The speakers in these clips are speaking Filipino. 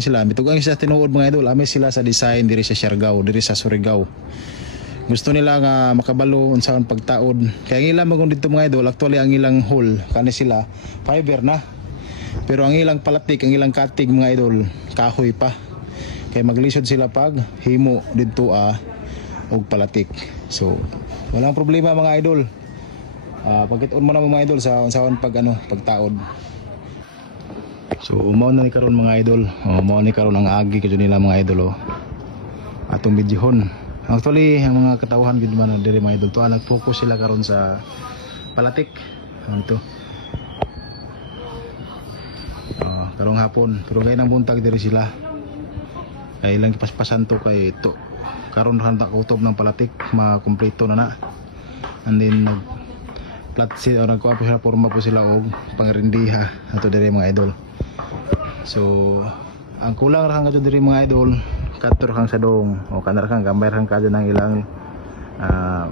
sila bitugang sila tinuod mga idol, ame sila sa design diri sa Siargao, diri sa Surigao. Gusto nila nga makabalo unsaon pagtaod. Kaya ang ilang magong dito mga idol, actually ang ilang hole kani sila fiber na. Pero ang ilang palatik, ang ilang katig mga idol, kahoy pa. Kaya maglisod sila pag himo dito og palatik. So walang problema mga idol. Pagkit-on mo na mga idol sa unsaon pagtaod. So mao na ni karon mga idol. Mao ni karon ang agi kadto nila mga idol atong bidyahon. Actually ang mga katawhan gid man diri mga idol to nag-focus sila karon sa palatik. Ito. Karong hapon pero gay nang buntag diri sila. Kay ilang paspasan to kay to. Karon ra ta kutob ng palatik makumpleto na. And then plat sila nagkuha po sila forma po sila og pangrindiha ato diri mga idol. So ang kulang ra kadto diri mga idol kadto kang sa dong o kanar kang gamay ra kadto nang ilang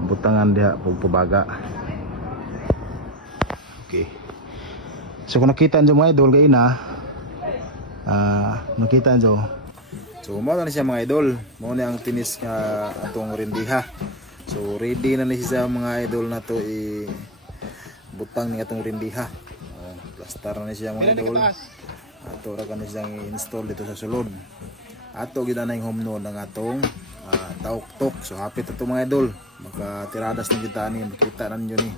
butangan diha pagpabaga. Okay. So kung nakita nyo mga idol kay ina nakita nyo. So mao na siya mga idol, mao na ang tinis nga atong rindiha. So ready na ni siya mga idol na to butang ni atong rindiha. Plaster na siya mga idol. Ato ra kanus siyang i-install dito sa sulod. Ato gid na yung home node ng atong taok-tok. So hapit ito mga idol. Makatiradas na kita ni, makita na ninyo ni.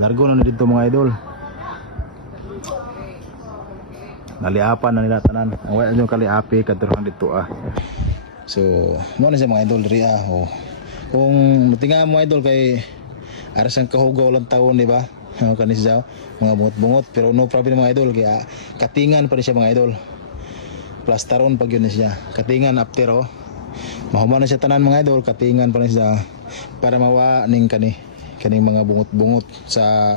Largo na dito mga idol. Naliapan na nila tanan. Ang wala nyo kaliapi katurang dito So mo na siya mga idol diri Kung tinga mo idol kay arasang kahugaw lang taon, di ba? Kanis siya mga bungot-bungot pero no problem mga idol kaya katingan pa rin siya mga idol. Plastaron pag yun na siya. Katingan after mahuman na siya tanan mga idol, katingan pa rin siya para mawa ning kaning mga bungot-bungot sa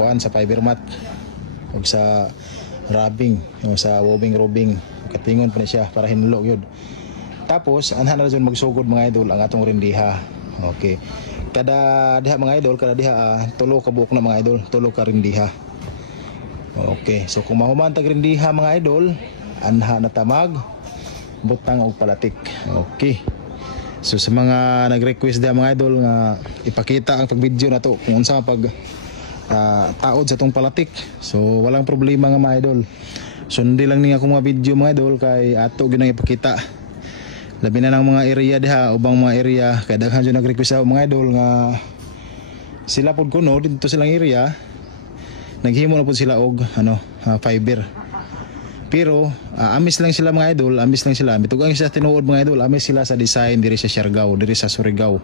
kuan sa fiber mat ug sa rubbing o sa wobbing katingon pa rin siya para hinlo yun. Tapos anhan na dyan magsugod mga idol ang atong rindiha. Okay. Kada diha mga idol, kada diha tulo ka buok na mga idol, tulo ka rindiha. Okay, so kung mahuman tag rindiha mga idol, anha na tamag butang og palatik. Okay. So sa mga nag-request diha mga idol nga ipakita ang pag-video na to kung unsa pag taod sa tong palatik. So walang problema nga mga idol. Sundi lang ni ako mga video mga idol kay ato gyud ipakita. Labi na ng mga area diha, ubang mga area kaya daghan dyan nag-request ako mga idol nga sila pod kuno dito silang area naghimo na pod sila og fiber. Pero amis lang sila mga idol, amis lang sila bitugang sila tinuod mga idol, amis sila sa design diri sa Siargao, diri sa Surigao.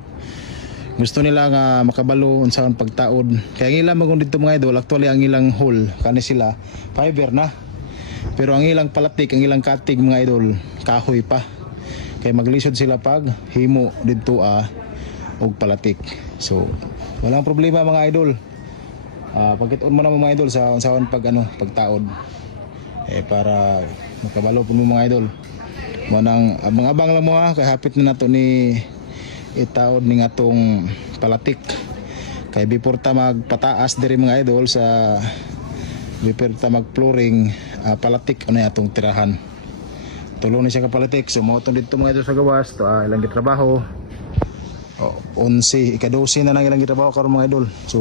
Gusto nila nga makabalo unsaon pagtaod. Kaya ang ilang magong dito mga idol, actually ang ilang hole kani sila fiber na. Pero ang ilang palatik, ang ilang katig mga idol, kahoy pa. Kaya maglisod sila pag himo dito og palatik. So walang problema mga idol. Pagkit-on mo na mga idol sa unsaon pagtaod. Para makabalo po mo mga idol. Mo nang abang-abang lang mo kay hapit na nato ni itaod ning atong palatik. Kay before ta magpataas diri mga idol sa before ta mag-flooring palatik atong tirahan. Tulong ni siya kapalatik. So motong dito mga idol sa gawas to ilang gitrabaho 11 ika-12 na nang ilang gitrabaho karon mga idol. So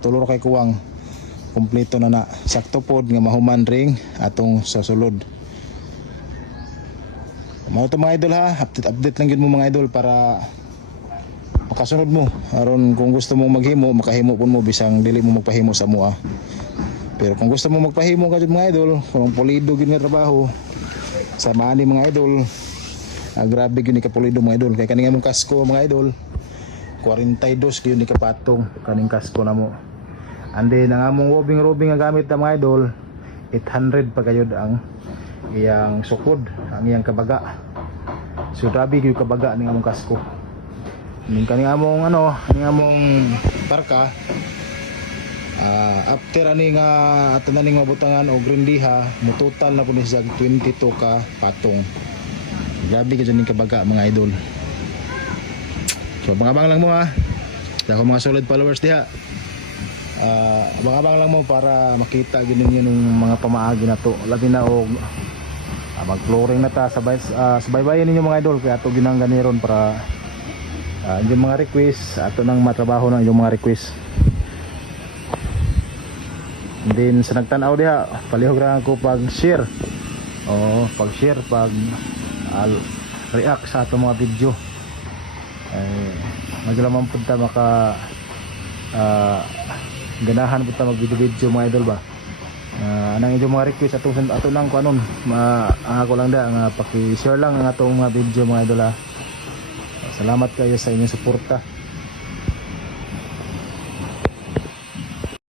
tulo ra kay kuwang kompleto na sakto pod nga mahuman ring atong sasulod. Mao to mga idol update lang gid mo mga idol para makasunod mo aron kung gusto mo maghimo makahimo pud mo bisang dili mo magpahimo sa mua. Pero kung gusto mo magpahimo ka mga idol kung pulido gid nga trabaho sa mani mga idol grabe yun ni kapulido mga idol kay kaning among kasko mga idol 42 yun ni kapatong kaning kasko na mo and then ang among wobbing nga gamit na mga idol 800 pa kayod ang iyang sukod ang iyang kabaga. So grabe yung kabaga ning among kasko ning kaning among kaning among parka after ani nga ato na ning mabutangan og rindiha mo total na pud siya 22 ka patong. Grabe ka dyan kabaga mga idol. So abang-abang lang mo sa mga solid followers diha. Abang-abang lang mo para makita gid ninyo ng mga pamaagi na to labi na og mag-flooring na ta sabay-bayan ninyo mga idol kaya ato ginangganiron para yung mga request ato nang matrabaho ng yung mga request. And then sa nagtanaw diha palihog ra ko pag share pag react sa ato mga video maglaman punta maka ganahan punta mag video mga idol ba. Anang inyong mga request ato lang ko anon ako lang da nga paki-share lang ang atong mga video mga idol. Salamat kayo sa inyong suporta.